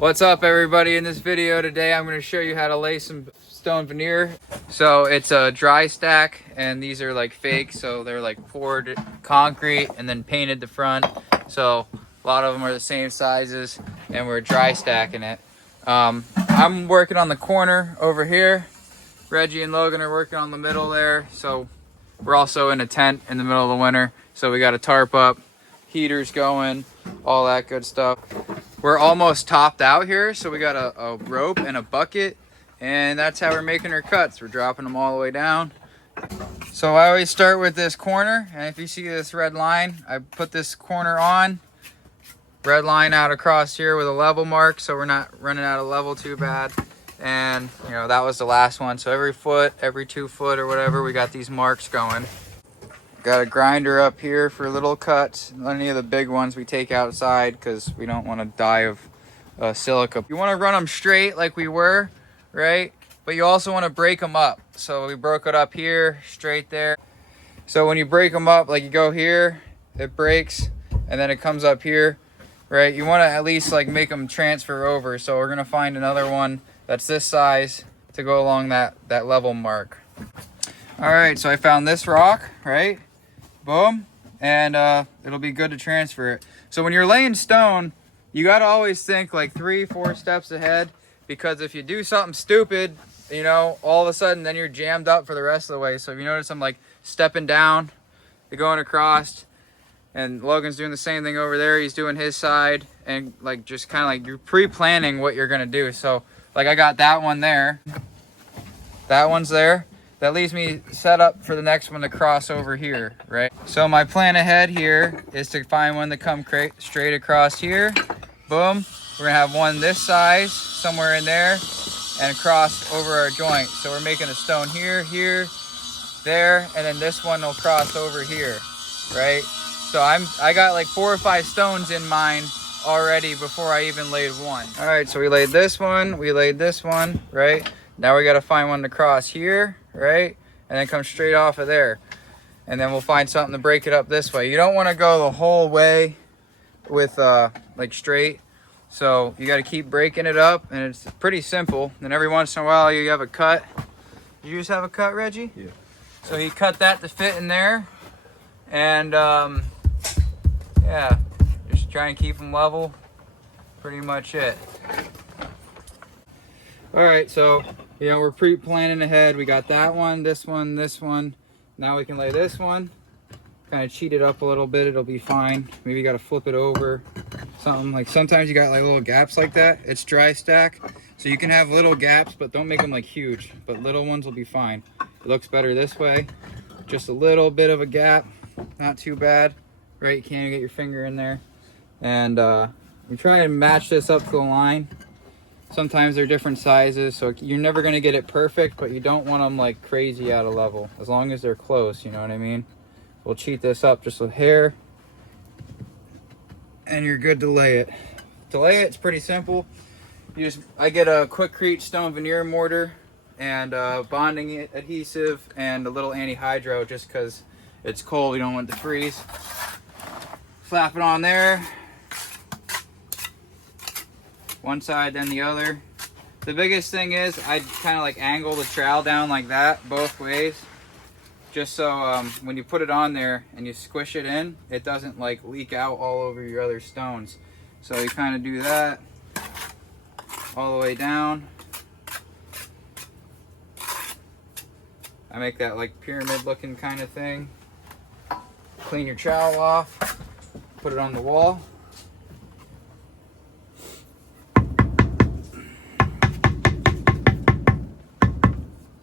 What's up, everybody? In this video today I'm going to show you how to lay some stone veneer. So it's a dry stack, and these are like fake, so they're like poured concrete and then painted the front. So a lot of them are the same sizes, and we're dry stacking it. I'm working on the corner over here. Reggie and Logan are working on the middle there. So we're also in a tent in the middle of the winter, so we got a tarp up, heaters going, all that good stuff. We're almost topped out here, so we got a rope and a bucket, and that's how we're making our cuts. We're dropping them all the way down. So I always start with this corner, and if you see this red line, I put this corner on, red line out across here with a level mark, so we're not running out of level too bad. And you know, that was the last one. So every foot, every 2 foot or whatever, we got these marks going. Got a grinder up here for little cuts. Any of the big ones we take outside because we don't want to die of silica. You want to run them straight like we were, right? But you also want to break them up. So we broke it up here, straight there. So when you break them up, like you go here, it breaks, and then it comes up here, right? You want to at least like make them transfer over. So we're gonna find another one that's this size to go along that level mark. All right, so I found this rock, right? Boom, and it'll be good to transfer it. So when you're laying stone, you got to always think like 3-4 steps ahead, because if you do something stupid, you know, all of a sudden then you're jammed up for the rest of the way. So if you notice, I'm like stepping down, you're going across, and Logan's doing the same thing over there. He's doing his side, and like just kind of like you're pre-planning what you're gonna do. So like I got that one there, that one's there. That leaves me set up for the next one to cross over here, right? So my plan ahead here is to find one to come straight across here. Boom. We're gonna have one this size somewhere in there and cross over our joint. So we're making a stone here, here, there, and then this one will cross over here, right? So I got like 4 or 5 stones in mind already before I even laid one. All right, so we laid this one, right? Now we gotta find one to cross here, right? And then come straight off of there. And then we'll find something to break it up this way. You don't wanna go the whole way with like straight. So you gotta keep breaking it up, and it's pretty simple. And every once in a while you have a cut. You just have a cut, Reggie? Yeah. So you cut that to fit in there. And yeah, just try and keep them level. Pretty much it. All right, so you know, we're pre-planning ahead. We got that one, this one, this one. Now we can lay this one. Kind of cheat it up a little bit, it'll be fine. Maybe you gotta flip it over. Something like, sometimes you got like little gaps like that. It's dry stack, so you can have little gaps, but don't make them like huge. But little ones will be fine. It looks better this way. Just a little bit of a gap, not too bad. Right, you can't get your finger in there. And we try and match this up to the line. Sometimes they're different sizes, so you're never gonna get it perfect, but you don't want them like crazy out of level. As long as they're close, you know what I mean? We'll cheat this up just a hair, and you're good to lay it. To lay it, it's pretty simple. I get a Quikrete stone veneer mortar and bonding adhesive and a little anti-hydro, just because it's cold, you don't want it to freeze. Slap it on there. One side, then the other. The biggest thing is I'd kind of like angle the trowel down like that both ways, just so when you put it on there and you squish it in, it doesn't like leak out all over your other stones. So you kind of do that all the way down. I make that like pyramid looking kind of thing. Clean your trowel off, put it on the wall.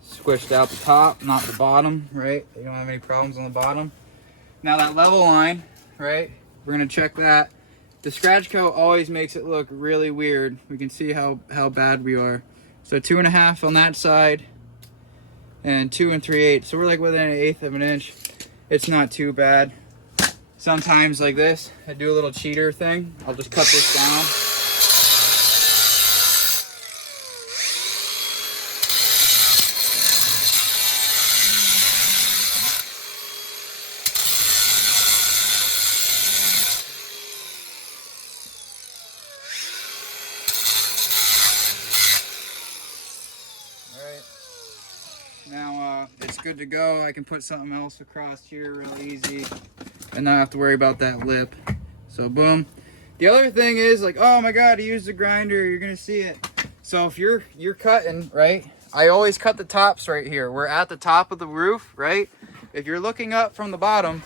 Squished out the top, not the bottom, right? You don't have any problems on the bottom. Now that level line, right? We're gonna check that. The scratch coat always makes it look really weird. We can see how bad we are. So 2.5 on that side, and 2 3/8. So we're like within 1/8 of an inch. It's not too bad. Sometimes like this, I do a little cheater thing. I'll just cut this down. Now it's good to go. I can put something else across here real easy and not have to worry about that lip. So boom. The other thing is like, oh my God, I used a grinder, you're gonna see it. So if you're cutting, right? I always cut the tops right here. We're at the top of the roof, right? If you're looking up from the bottom,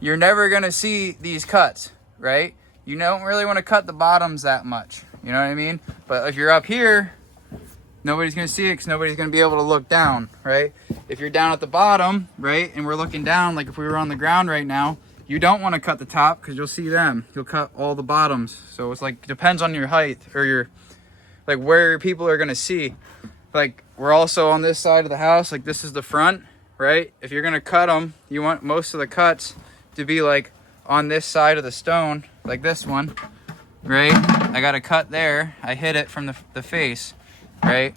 you're never gonna see these cuts, right? You don't really wanna cut the bottoms that much, you know what I mean? But if you're up here, nobody's gonna see it because nobody's gonna be able to look down, right? If you're down at the bottom, right, and we're looking down, like if we were on the ground right now, you don't wanna cut the top because you'll see them. You'll cut all the bottoms. So it's like, depends on your height or your, like where people are gonna see. Like we're also on this side of the house, like this is the front, right? If you're gonna cut them, you want most of the cuts to be like on this side of the stone, like this one, right? I got a cut there, I hit it from the face, right?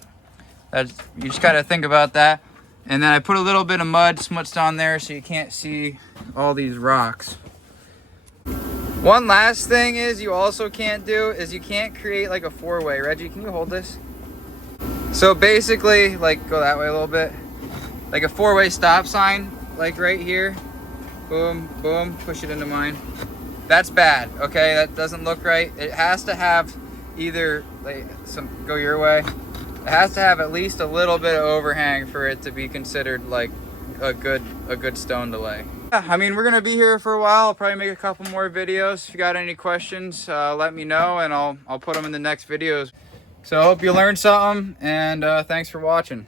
You just gotta think about that. And then I put a little bit of mud smutsed on there so you can't see all these rocks. One last thing is you also can't do is you can't create like a four-way. Reggie, can you hold this? So basically, like go that way a little bit. Like a four-way stop sign, like right here. Boom, boom, push it into mine. That's bad, okay? That doesn't look right. It has to have either, like, go your way. It has to have at least a little bit of overhang for it to be considered like a good stone to lay. Yeah, I mean, we're gonna be here for a while. I'll probably make a couple more videos. If you got any questions, let me know and I'll put them in the next videos. So I hope you learned something, and thanks for watching.